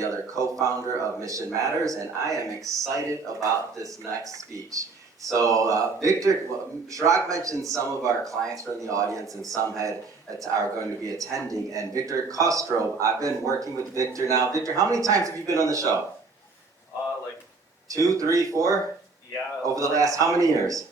the other co-founder of Mission Matters, and I am excited about this next speech. So Victor, Kostroub mentioned some of our clients from the audience, and some are going to be attending. And Victor Kostroub, I've been working with Victor now. Victor, how many times have you been on the show? Like 2, 3, 4? Yeah. Over the last how many years?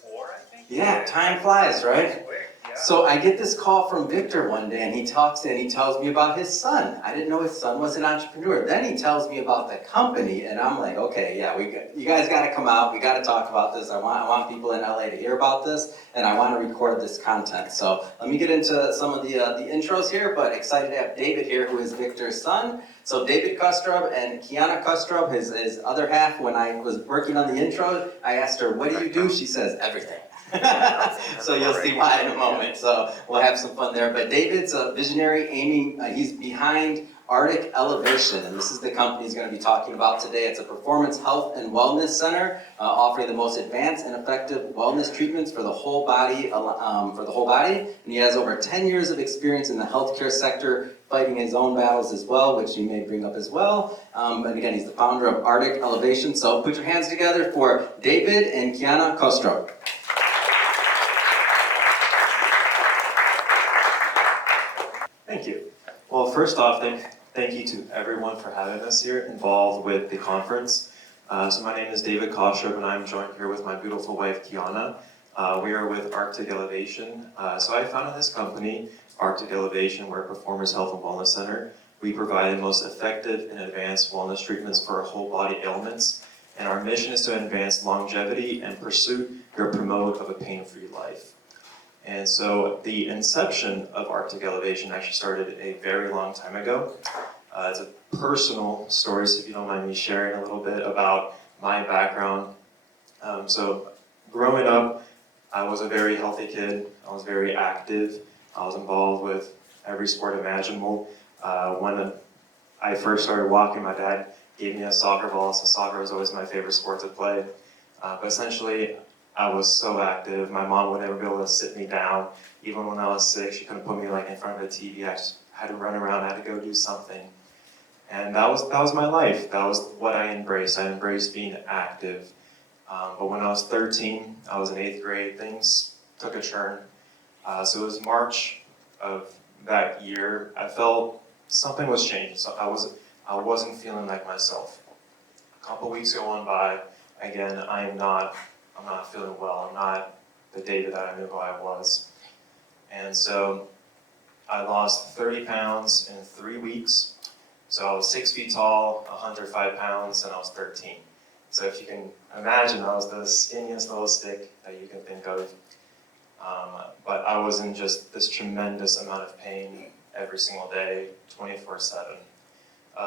4, I think. Yeah, time flies, right? Quick, yeah. So I get this call from Victor one day, and he tells me about his son. I didn't know his son was an entrepreneur. Then he tells me about the company, and I'm like, okay, yeah, you guys got to come out. We got to talk about this. I want people in LA to hear about this, and I want to record this content. So let me get into some of the intros here, but excited to have David here, who is Victor's son. So David Kostroub and Kiana Kostroub, his other half. When I was working on the intro, I asked her, what do you do? She says, everything. So you'll see why in a moment. So we'll have some fun there. But David's a visionary he's behind Arctic Elevation, and this is the company he's going to be talking about today. It's a performance health and wellness center offering the most advanced and effective wellness treatments for the whole body. And he has over 10 years of experience in the healthcare sector, fighting his own battles as well, which you may bring up as well. And again, he's the founder of Arctic Elevation. So put your hands together for David and Kiana Kostroub. Thank you. Well, first off, thank you to everyone for having us here involved with the conference. So my name is David Kostroub, and I'm joined here with my beautiful wife, Kiana. We are with Arctic Elevation. So I founded this company, Arctic Elevation. We're a performance health and wellness center. We provide the most effective and advanced wellness treatments for whole body ailments. And our mission is to advance longevity and pursue your promote of a pain-free life. And so the inception of Arctic Elevation actually started a very long time ago. It's a personal story, so if you don't mind me sharing a little bit about my background. So growing up, I was a very healthy kid. I was very active. I was involved with every sport imaginable. When I first started walking, my dad gave me a soccer ball, so soccer was always my favorite sport to play. But essentially, I was so active. My mom would never be able to sit me down. Even when I was sick, she couldn't put me in front of the TV. I just had to run around. I had to go do something. And that was my life. That was what I embraced. I embraced being active. But when I was 13, I was in 8th grade. Things took a turn. So it was March of that year. I felt something was changing. So I wasn't feeling like myself. A couple weeks go on by. Again, I'm not feeling well. I'm not the David that I knew who I was. And so I lost 30 pounds in 3 weeks. So I was 6 feet tall, 105 pounds, and I was 13. So if you can imagine, I was the skinniest little stick that you can think of. But I was in just this tremendous amount of pain every single day, 24/7.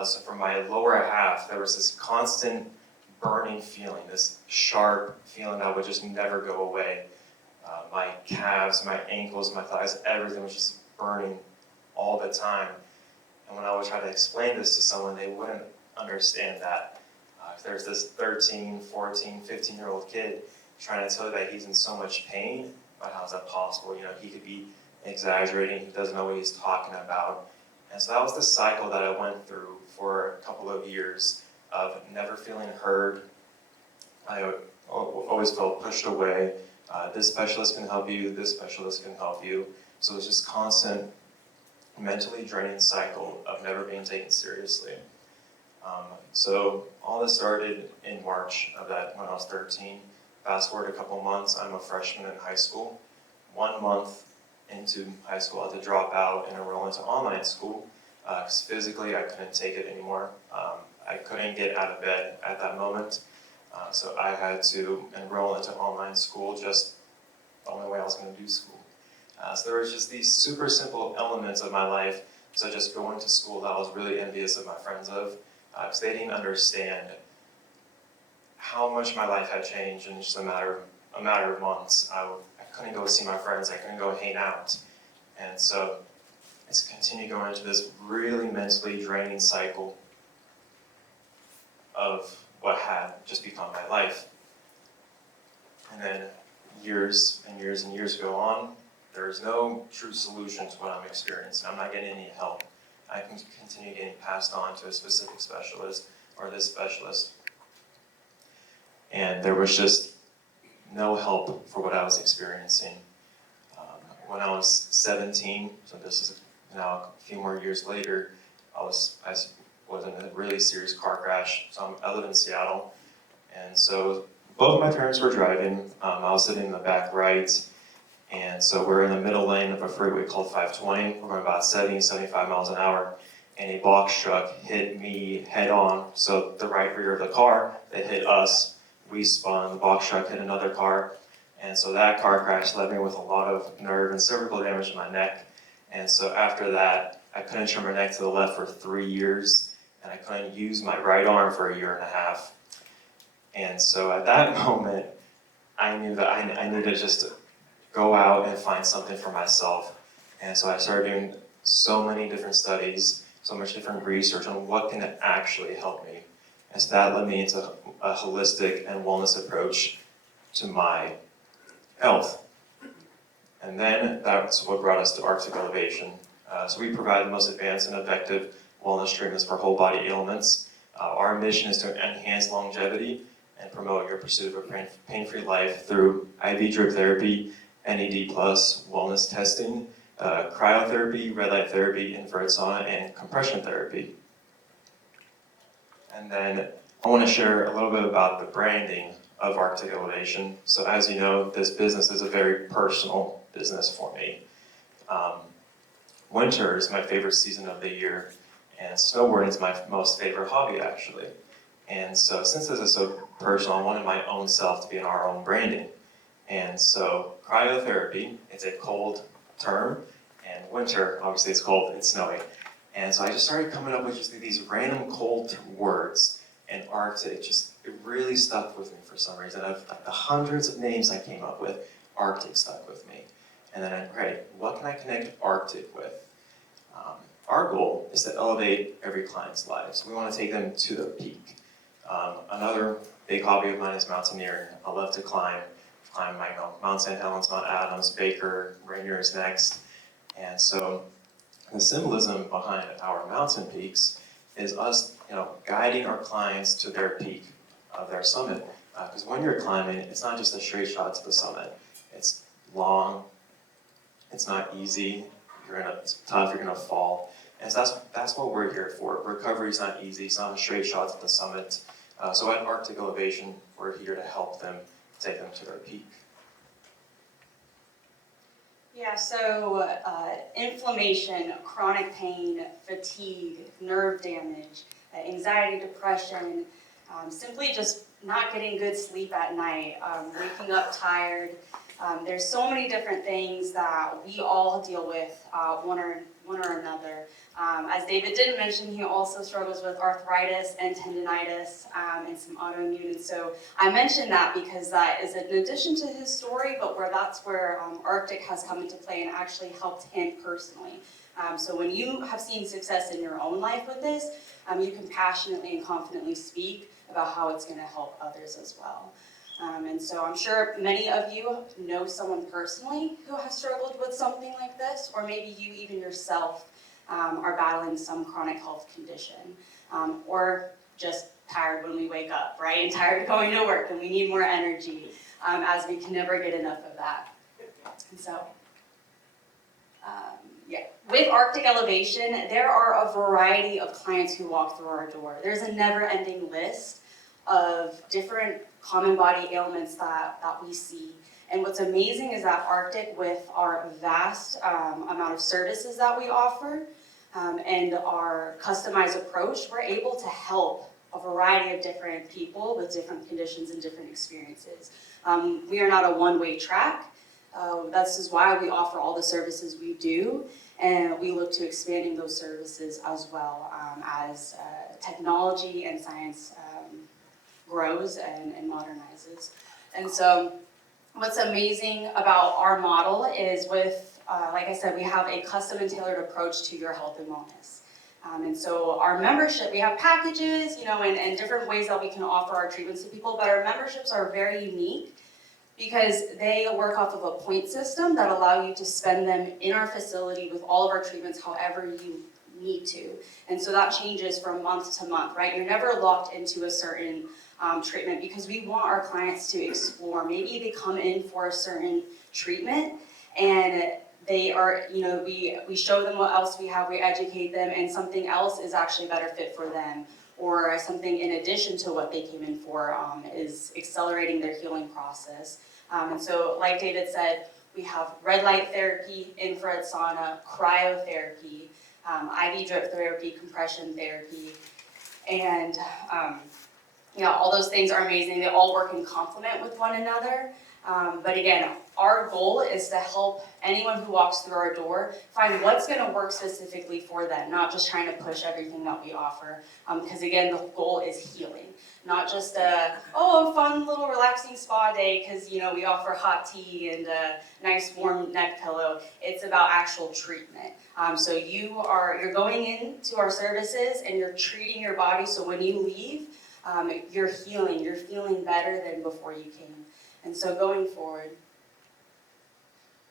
So for my lower half, there was this constant burning feeling, this sharp feeling that would just never go away. My calves, my ankles, my thighs, everything was just burning all the time. And when I would try to explain this to someone, they wouldn't understand that. If there's this 13, 14, 15-year-old kid trying to tell you that he's in so much pain, but how is that possible? He could be exaggerating, he doesn't know what he's talking about. And so that was the cycle that I went through for a couple of years of never feeling heard. I always felt pushed away. This specialist can help you, this specialist can help you. So it's just constant mentally draining cycle of never being taken seriously. So all this started in March of that when I was 13. Fast forward a couple months, I'm a freshman in high school. 1 month into high school, I had to drop out and enroll into online school because physically I couldn't take it anymore. I couldn't get out of bed at that moment, so I had to enroll into online school, just the only way I was going to do school. So there was just these super simple elements of my life, such as going to school, that I was really envious of my friends of, because they didn't understand how much my life had changed in just a matter of months. I couldn't go see my friends, I couldn't go hang out. And so it's continued going into this really mentally draining cycle of what had just become my life. And then years and years and years go on. There's no true solution to what I'm experiencing. I'm not getting any help. I can continue getting passed on to a specific specialist or this specialist. And there was just no help for what I was experiencing. When I was 17, so this is now a few more years later, I was in a really serious car crash. So I live in Seattle, and so both my parents were driving. I was sitting in the back right, and so we're in the middle lane of a freeway called 520. We're going about 70, 75 miles an hour, and a box truck hit me head on. So the right rear of the car, that hit us. We spun, the box truck hit another car, and so that car crash left me with a lot of nerve and cervical damage in my neck. And so after that, I couldn't turn my neck to the left for 3 years, and I couldn't use my right arm for 1.5 years. And so at that moment, I knew that I needed to just go out and find something for myself. And so I started doing so many different studies, so much different research on what can actually help me. And so that led me into a holistic and wellness approach to my health. And then that's what brought us to Arctic Elevation. So we provide the most advanced and effective wellness treatments for whole body ailments. Our mission is to enhance longevity and promote your pursuit of a pain-free life through IV drip therapy, NED+, wellness testing, cryotherapy, red light therapy, infrared sauna, and compression therapy. And then I want to share a little bit about the branding of Arctic Elevation. So as you know, this business is a very personal business for me. Winter is my favorite season of the year, and snowboarding is my most favorite hobby, actually. And so since this is so personal, I wanted my own self to be in our own branding. And so cryotherapy, it's a cold term, and winter, obviously it's cold, it's snowy. And so I just started coming up with just these random cold words, and Arctic it really stuck with me for some reason. Of the hundreds of names I came up with, Arctic stuck with me. And then I prayed, what can I connect Arctic with? Our goal is to elevate every client's lives. We want to take them to the peak. Another big hobby of mine is mountaineering. I love to climb Mount St. Helens, Mount Adams, Baker, Rainier is next. And so the symbolism behind our mountain peaks is us, guiding our clients to their peak of their summit. Because when you're climbing, it's not just a straight shot to the summit. It's long, it's not easy, it's tough, you're gonna fall. And so that's what we're here for. Recovery is not easy, it's not a straight shot to the summit. So at Arctic Elevation, we're here to help them take them to their peak. Yeah, so inflammation, chronic pain, fatigue, nerve damage, anxiety, depression, simply just not getting good sleep at night, waking up tired. There's so many different things that we all deal with, one or another. As David did mention, he also struggles with arthritis and tendinitis and some autoimmune. So I mentioned that because that is an addition to his story, but that's where Arctic has come into play and actually helped him personally. So when you have seen success in your own life with this, you can passionately and confidently speak about how it's going to help others as well. And so I'm sure many of you know someone personally who has struggled with something like this, or maybe you even yourself are battling some chronic health condition, or just tired when we wake up, right? And tired of going to work, and we need more energy, as we can never get enough of that. And so, with Arctic Elevation, there are a variety of clients who walk through our door. There's a never-ending list of different common body ailments that we see. And what's amazing is that Arctic, with our vast amount of services that we offer and our customized approach, we're able to help a variety of different people with different conditions and different experiences. We are not a one-way track. This is why we offer all the services we do, and we look to expanding those services as well as technology and science grows and modernizes. And so what's amazing about our model is with, like I said, we have a custom and tailored approach to your health and wellness. And so our membership, we have packages, and different ways that we can offer our treatments to people, but our memberships are very unique because they work off of a point system that allow you to spend them in our facility with all of our treatments however you need to. And so that changes from month to month, right? You're never locked into a certain treatment because we want our clients to explore. Maybe they come in for a certain treatment and they are, we show them what else we have, we educate them, and something else is actually better fit for them, or something in addition to what they came in for is accelerating their healing process. And so, like David said, we have red light therapy, infrared sauna, cryotherapy, IV drip therapy, compression therapy, and all those things are amazing. They all work in complement with one another. But again, our goal is to help anyone who walks through our door find what's going to work specifically for them, not just trying to push everything that we offer. Because again, the goal is healing, not just a fun little relaxing spa day because we offer hot tea and a nice warm neck pillow. It's about actual treatment. So you're going into our services and you're treating your body. So when you leave, you're healing. You're feeling better than before you came. And so going forward,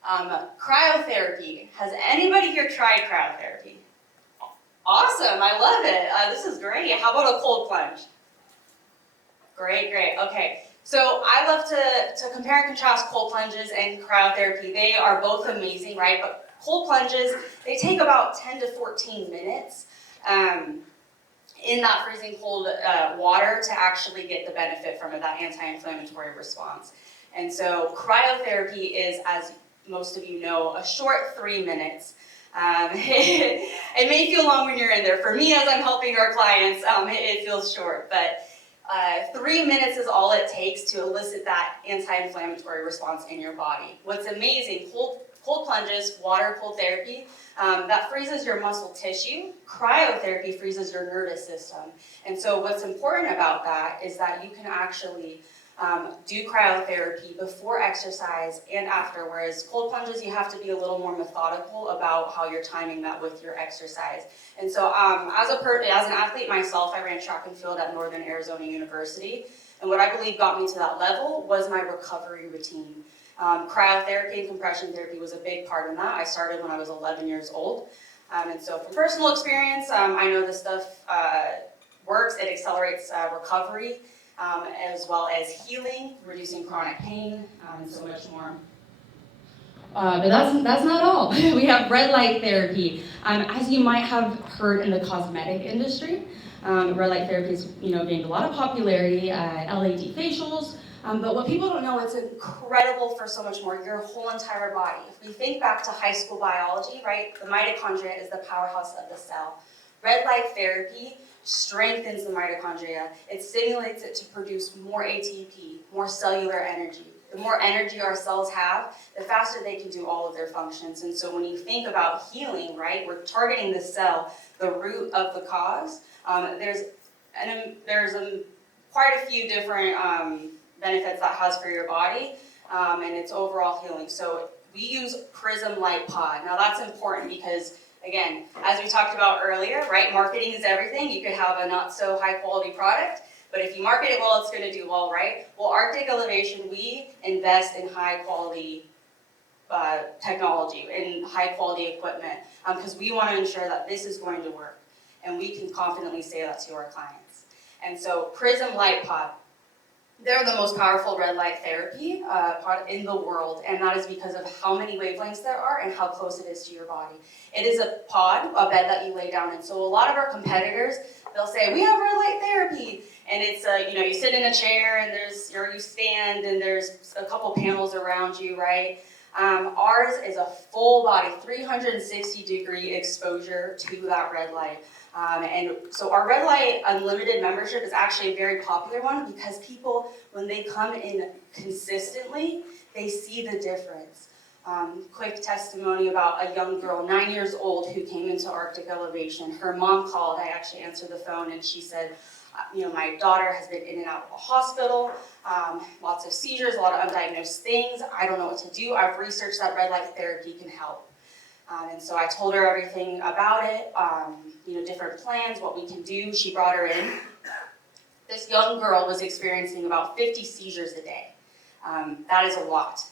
cryotherapy. Has anybody here tried cryotherapy? Awesome, I love it. This is great. How about a cold plunge? Great. Okay, so I love to compare and contrast cold plunges and cryotherapy. They are both amazing, right? But cold plunges, they take about 10 to 14 minutes in that freezing cold water to actually get the benefit from it, that anti-inflammatory response. And so cryotherapy is, as most of you know, a short 3 minutes. It may feel long when you're in there. For me, as I'm helping our clients, it feels short. But 3 minutes is all it takes to elicit that anti-inflammatory response in your body. What's amazing, cold plunges, water cold therapy, that freezes your muscle tissue. Cryotherapy freezes your nervous system. And so what's important about that is that you can actually do cryotherapy before exercise and after, whereas cold plunges, you have to be a little more methodical about how you're timing that with your exercise. And so as an athlete myself, I ran track and field at Northern Arizona University, and what I believe got me to that level was my recovery routine. Cryotherapy and compression therapy was a big part in that. I started when I was 11 years old. And so from personal experience, I know this stuff works. It accelerates recovery, as well as healing, reducing chronic pain, and so much more. But that's not all. We have red light therapy. As you might have heard in the cosmetic industry, red light therapy has gained a lot of popularity. LED facials. But what people don't know, it's incredible for so much more, your whole entire body. If we think back to high school biology, right, the mitochondria is the powerhouse of the cell. Red light therapy strengthens the mitochondria. It stimulates it to produce more ATP, more cellular energy. The more energy our cells have, the faster they can do all of their functions. And so when you think about healing, right, we're targeting the cell, the root of the cause. There's quite a few different benefits that has for your body and its overall healing. So we use Prism Light Pod. Now that's important because, again, as we talked about earlier, right, marketing is everything. You could have a not so high quality product, but if you market it well, it's going to do well, right? Well, Arctic Elevation, we invest in high quality technology, in high quality equipment, because we want to ensure that this is going to work, and we can confidently say that to our clients. And so Prism Light Pod, they're the most powerful red light therapy product in the world, and that is because of how many wavelengths there are and how close it is to your body. It is a pod, a bed that you lay down in. So a lot of our competitors, they'll say, we have red light therapy, and it's you sit in a chair and you stand and there's a couple panels around you, right? Ours is a full body, 360-degree exposure to that red light. And so our Red Light Unlimited membership is actually a very popular one because people, when they come in consistently, they see the difference. Quick testimony about a young girl, 9 years old, who came into Arctic Elevation. Her mom called, I actually answered the phone, and she said, my daughter has been in and out of the hospital, lots of seizures, a lot of undiagnosed things. I don't know what to do. I've researched that red light therapy can help. And so I told her everything about it, different plans, what we can do. She brought her in. This young girl was experiencing about 50 seizures a day. That is a lot.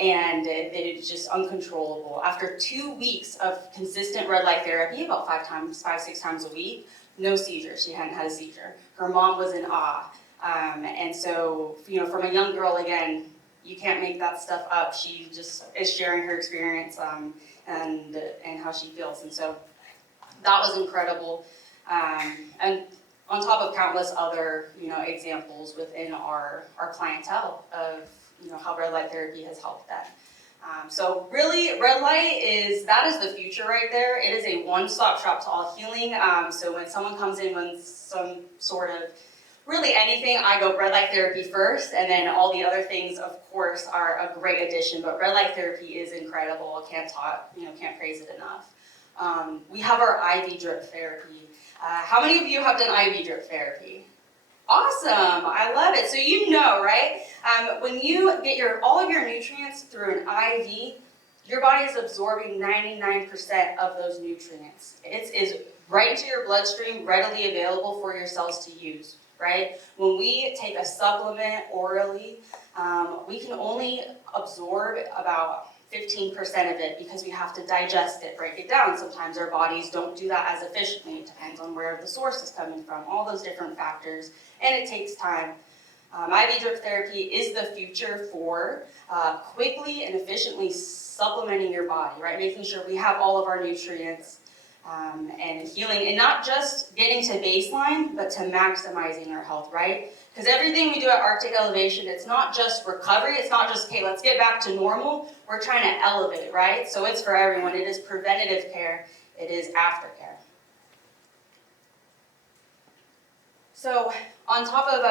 and it's just uncontrollable. After 2 weeks of consistent red light therapy, about 5-6 times a week, no seizure. She hadn't had a seizure. Her mom was in awe. And so, from a young girl, again, you can't make that stuff up. She just is sharing her experience and how she feels. And so that was incredible. And on top of countless other, examples within our clientele of, how red light therapy has helped them. So really, red light that is the future right there. It is a one-stop shop to all healing. So when someone comes in with some sort of, really anything, I go red light therapy first, and then all the other things, of course, are a great addition, but red light therapy is incredible. Can't praise it enough. We have our IV drip therapy. How many of you have done IV drip therapy? Awesome, I love it. So right? When you get all of your nutrients through an IV, your body is absorbing 99% of those nutrients. It is right into your bloodstream, readily available for your cells to use, right? When we take a supplement orally, we can only absorb about 15% of it because we have to digest it, break it down. Sometimes our bodies don't do that as efficiently. It depends on where the source is coming from, all those different factors, and it takes time. IV drip therapy is the future for quickly and efficiently supplementing your body, right? Making sure we have all of our nutrients and healing, and not just getting to baseline, but to maximizing our health, right? Because everything we do at Arctic Elevation, it's not just recovery, it's not just, okay, let's get back to normal, we're trying to elevate, right? So it's for everyone. It is preventative care, it is aftercare. So on top of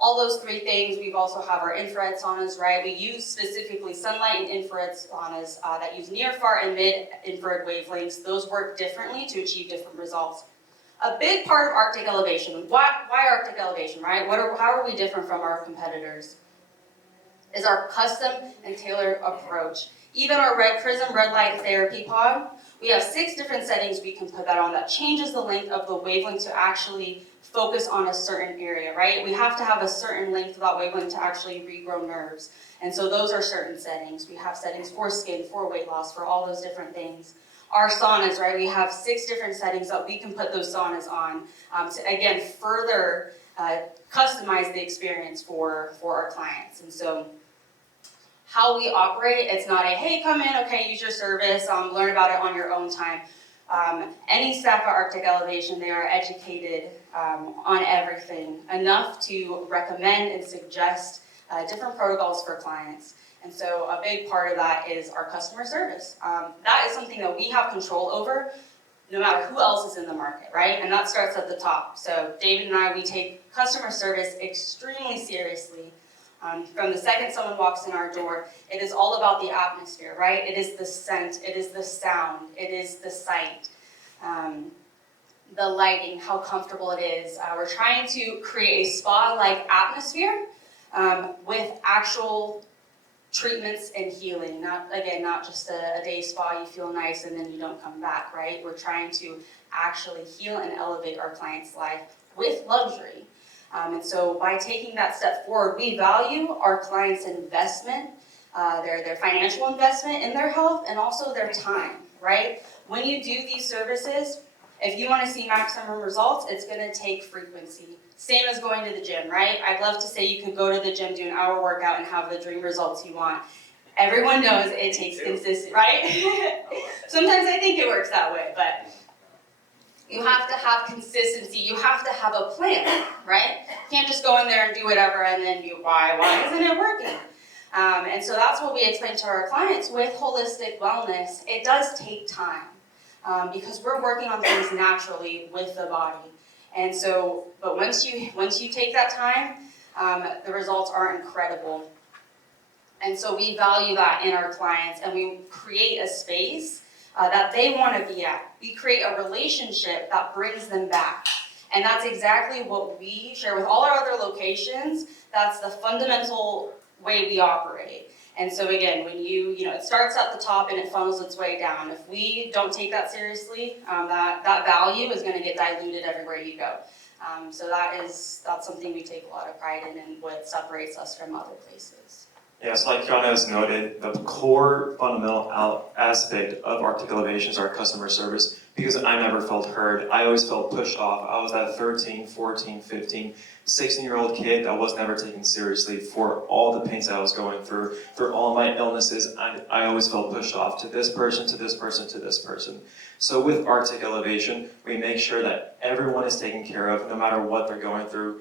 all those three things, we also have our infrared saunas, right? We use specifically sunlight and infrared saunas that use near, far, and mid-infrared wavelengths. Those work differently to achieve different results. A big part of Arctic Elevation, why Arctic Elevation, right? How are we different from our competitors? Is our custom and tailored approach. Even our red prism red light therapy pod, we have 6 different settings we can put that on that changes the length of the wavelength to actually focus on a certain area, right? We have to have a certain length of that wavelength to actually regrow nerves. And so those are certain settings. We have settings for skin, for weight loss, for all those different things. Our saunas, right? We have 6 different settings that we can put those saunas on to, again, further customize the experience for our clients. And so how we operate, it's not a, hey, come in, okay, use your service, learn about it on your own time. Any staff at Arctic Elevation, they are educated on everything, enough to recommend and suggest different protocols for clients. And so a big part of that is our customer service. That is something that we have control over, no matter who else is in the market, right? And that starts at the top. So David and I, we take customer service extremely seriously. From the second someone walks in our door, it is all about the atmosphere, right? It is the scent, it is the sound, it is the sight, the lighting, how comfortable it is. We're trying to create a spa-like atmosphere with actual treatments and healing. Not just a day spa, you feel nice and then you don't come back, right? We're trying to actually heal and elevate our client's life with luxury. And so by taking that step forward, we value our clients' investment, their financial investment in their health, and also their time, right? When you do these services, if you want to see maximum results, it's going to take frequency. Same as going to the gym, right? I'd love to say you could go to the gym, do an hour workout, and have the dream results you want. Everyone knows it takes consistency, right? Sometimes I think it works that way, but you have to have consistency. You have to have a plan, right? You can't just go in there and do whatever and then why isn't it working? And so that's what we explain to our clients with holistic wellness. It does take time because we're working on things naturally with the body. And so, but once you take that time, the results are incredible. And so we value that in our clients, and we create a space that they want to be at. We create a relationship that brings them back. And that's exactly what we share with all our other locations. That's the fundamental way we operate. And so again, when it starts at the top and it funnels its way down. If we don't take that seriously, that value is going to get diluted everywhere you go. So that's something we take a lot of pride in and what separates us from other places. Yes, like Kiana has noted, the core fundamental aspect of Arctic Elevation is our customer service, because I never felt heard. I always felt pushed off. I was that 13, 14, 15, 16-year-old kid that was never taken seriously for all the pains I was going through all my illnesses. I always felt pushed off to this person, to this person, to this person. So with Arctic Elevation, we make sure that everyone is taken care of, no matter what they're going through.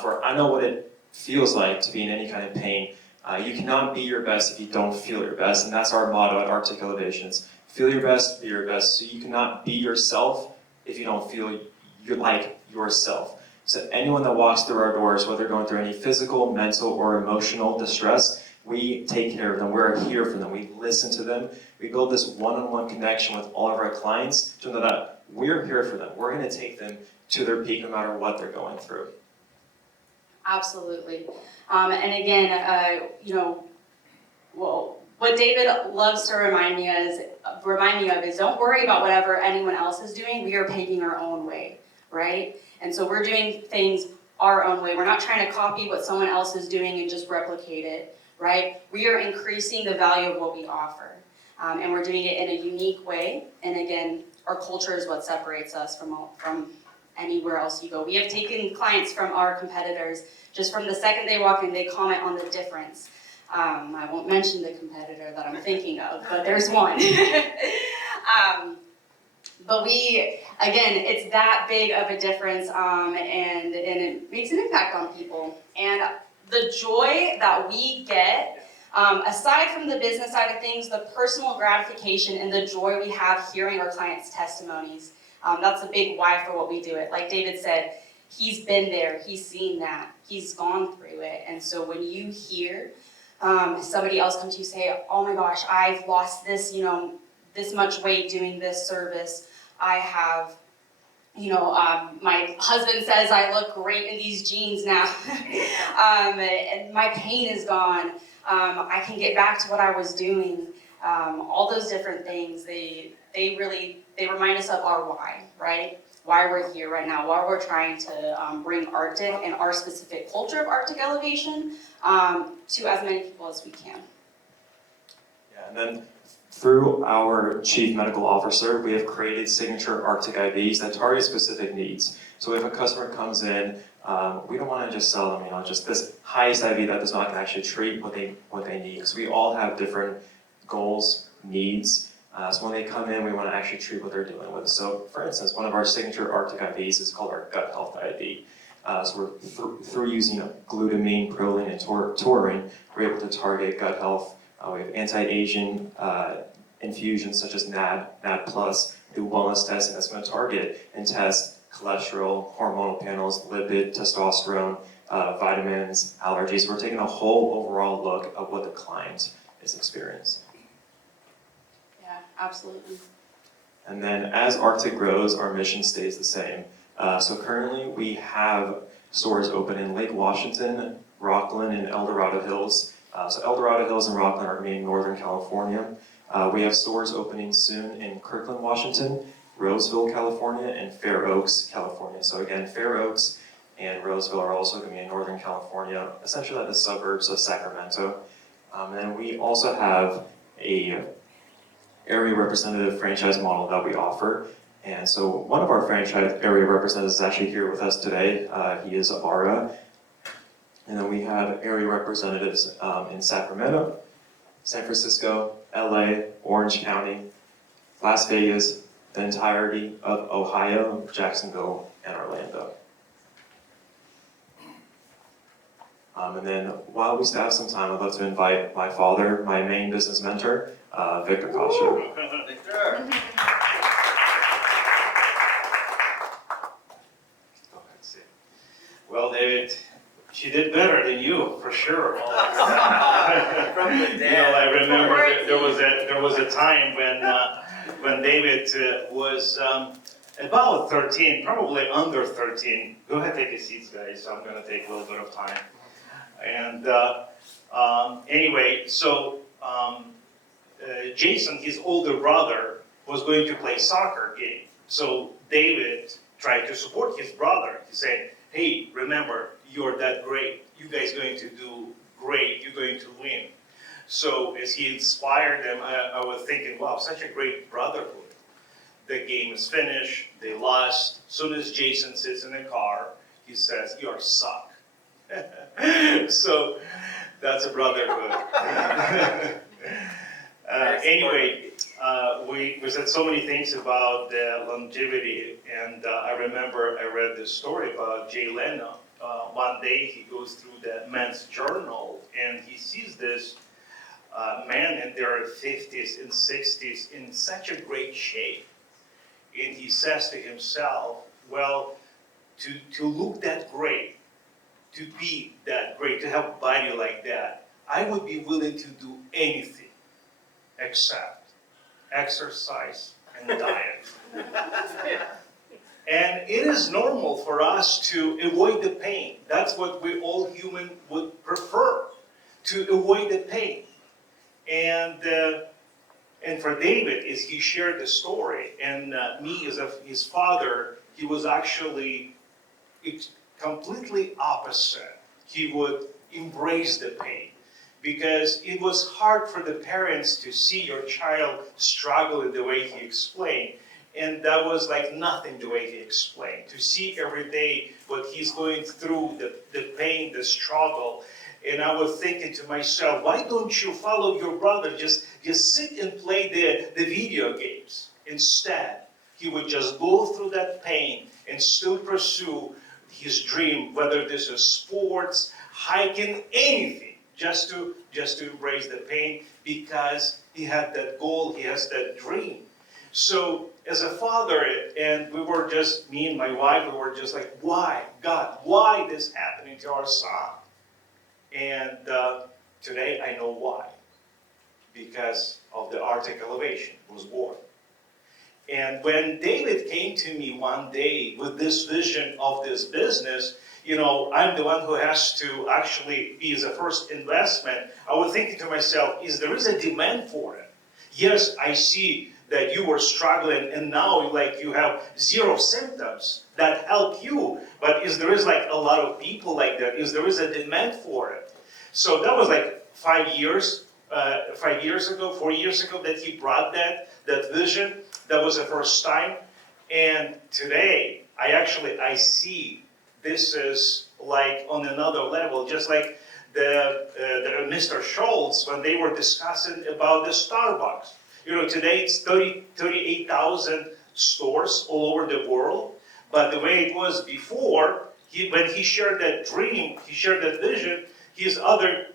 For I know what it feels like to be in any kind of pain. You cannot be your best if you don't feel your best, and that's our motto at Arctic Elevations. Feel your best, be your best. So you cannot be yourself if you don't feel you're like yourself. So anyone that walks through our doors, whether going through any physical, mental, or emotional distress, we take care of them. We're here for them. We listen to them. We build this one-on-one connection with all of our clients to know that we're here for them. We're going to take them to their peak no matter what they're going through. Absolutely. And again, well, what David loves to remind me of is don't worry about whatever anyone else is doing. We are paving our own way, right? And so we're doing things our own way. We're not trying to copy what someone else is doing and just replicate it, right? We are increasing the value of what we offer. And we're doing it in a unique way. And again, our culture is what separates us from anywhere else you go. We have taken clients from our competitors. Just from the second they walk in, they comment on the difference. I won't mention the competitor that I'm thinking of, but there's one. But again, it's that big of a difference, and it makes an impact on people. And the joy that we get, aside from the business side of things, the personal gratification and the joy we have hearing our clients' testimonies, that's a big why for what we do it. Like David said, he's been there, he's seen that, he's gone through it. And so when you hear somebody else come to you say, oh my gosh, I've lost this, this much weight doing this service. I have, my husband says I look great in these jeans now. And my pain is gone. I can get back to what I was doing. All those different things, they remind us of our why, right? Why we're here right now, why we're trying to bring Arctic and our specific culture of Arctic Elevation to as many people as we can. Yeah, and then through our Chief Medical Officer, we have created signature Arctic IVs that target specific needs. So if a customer comes in, we don't want to just sell them, just this highest IV that does not actually treat what they need. Because we all have different goals, needs. So when they come in, we want to actually treat what they're dealing with. So for instance, one of our signature Arctic IVs is called our gut health IV. So we're through using glutamine, proline, and taurine, we're able to target gut health. We have anti-aging infusions such as NAD+, do wellness testing that's going to target and test cholesterol, hormonal panels, lipid, testosterone, vitamins, allergies. We're taking a whole overall look of what the client is experiencing. Yeah, absolutely. And then as Arctic grows, our mission stays the same. So currently we have stores open in Lake Washington, Rockland, and El Dorado Hills. So El Dorado Hills and Rockland are in Northern California. We have stores opening soon in Kirkland, Washington, Roseville, California, and Fair Oaks, California. So again, Fair Oaks and Roseville are also going to be in Northern California, essentially at the suburbs of Sacramento. And then we also have a area representative franchise model that we offer. And so one of our franchise area representatives is actually here with us today. He is Ara. And then we have area representatives in Sacramento, San Francisco, LA, Orange County, Las Vegas, the entirety of Ohio, Jacksonville, and Orlando. And then while we still have some time, I'd love to invite my father, my main business mentor, David Kostroub. Victor! Well, David, she did better than you, for sure. From the dead. I remember there was a time when David was about 13, probably under 13. Go ahead, take a seat, guys. I'm going to take a little bit of time. And anyway, so Jason, his older brother, was going to play soccer game. So David tried to support his brother. He said, hey, remember, you're that great. You guys going to do great. You're going to win. So as he inspired them, I was thinking, wow, such a great brotherhood. The game is finished, they lost. As soon as Jason sits in the car, he says, "You are suck." So that's a brotherhood. Anyway, we said so many things about the longevity, and I remember I read this story about Jay Leno. One day he goes through the men's journal and he sees this man in their 50s and 60s in such a great shape. And he says to himself, well, to look that great, to be that great, to have a body like that, I would be willing to do anything except exercise and diet. And it is normal for us to avoid the pain. That's what we all human would prefer, to avoid the pain. And for David, as he shared the story, and me as his father, he was actually completely opposite. He would embrace the pain, because it was hard for the parents to see your child struggle in the way he explained. And that was like nothing the way he explained. To see every day what he's going through, the pain, the struggle. And I was thinking to myself, why don't you follow your brother? Just sit and play the video games. Instead, he would just go through that pain and still pursue his dream, whether this is sports, hiking, anything, just to embrace the pain, because he had that goal, he has that dream. So as a father, and we were just, me and my wife, we were just like, why, God, why this happening to our son? And today I know why. Because of the Arctic elevation was born. And when David came to me one day with this vision of this business, you know, I'm the one who has to actually be the first investment. I was thinking to myself, there is a demand for it? Yes, I see that you were struggling and now like you have zero symptoms that help you, but there is like a lot of people like that, there is a demand for it. So that was like 4 years ago that he brought that vision. That was the first time. And today, I see this is like on another level, just like the Mr. Schultz, when they were discussing about the Starbucks. You know, today it's 38,000 stores all over the world. But the way it was before, when he shared that dream, he shared that vision, his other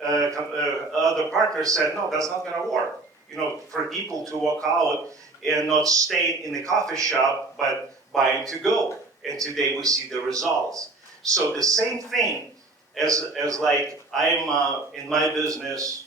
partners said, no, that's not going to work. You know, for people to walk out and not stay in the coffee shop, but buying to go. And today we see the results. So the same thing as like I'm in my business,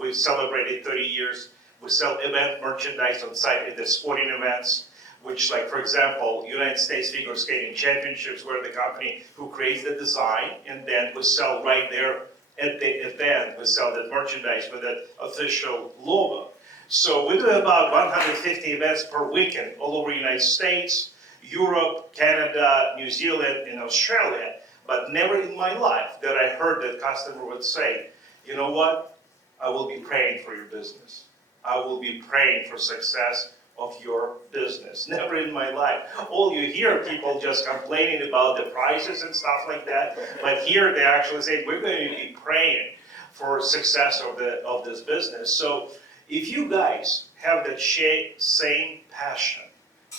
we celebrated 30 years. We sell event merchandise on site at the sporting events, which, like, for example, United States Figure Skating Championships, we're the company who creates the design, and then we sell right there at the event. We sell that merchandise with that official logo. So we do about 150 events per weekend all over the United States, Europe, Canada, New Zealand, and Australia. But never in my life that I heard that customer would say, you know what, I will be praying for your business. I will be praying for success of your business. Never in my life. All you hear people just complaining about the prices and stuff like that, but here they actually say, we're going to be praying for success of this business. So if you guys have that same passion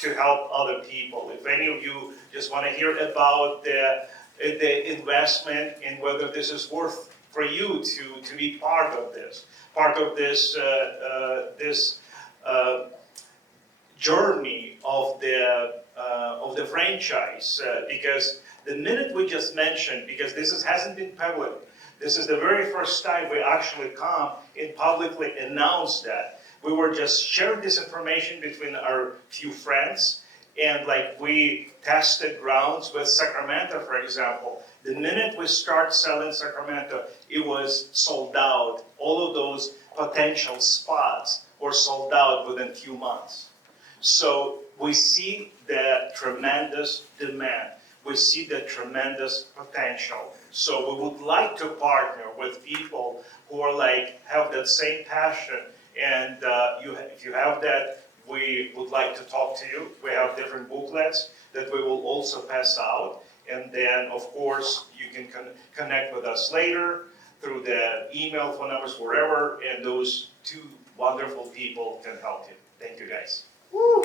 to help other people, if any of you just want to hear about the investment and whether this is worth for you to be part of this journey of the franchise, because the minute we just mentioned, because this hasn't been public, this is the very first time we actually come and publicly announce that. We were just sharing this information between our few friends, and like we tested grounds with Sacramento, for example. The minute we start selling Sacramento, it was sold out. All of those potential spots were sold out within a few months. So we see the tremendous demand. we see the tremendous potential. So we would like to partner with people who are like, have that same passion. And if you have that, we would like to talk to you. We have different booklets that we will also pass out. And then, of course, you can connect with us later through the email, phone numbers, wherever, and those two wonderful people can help you. Thank you, guys. Woo!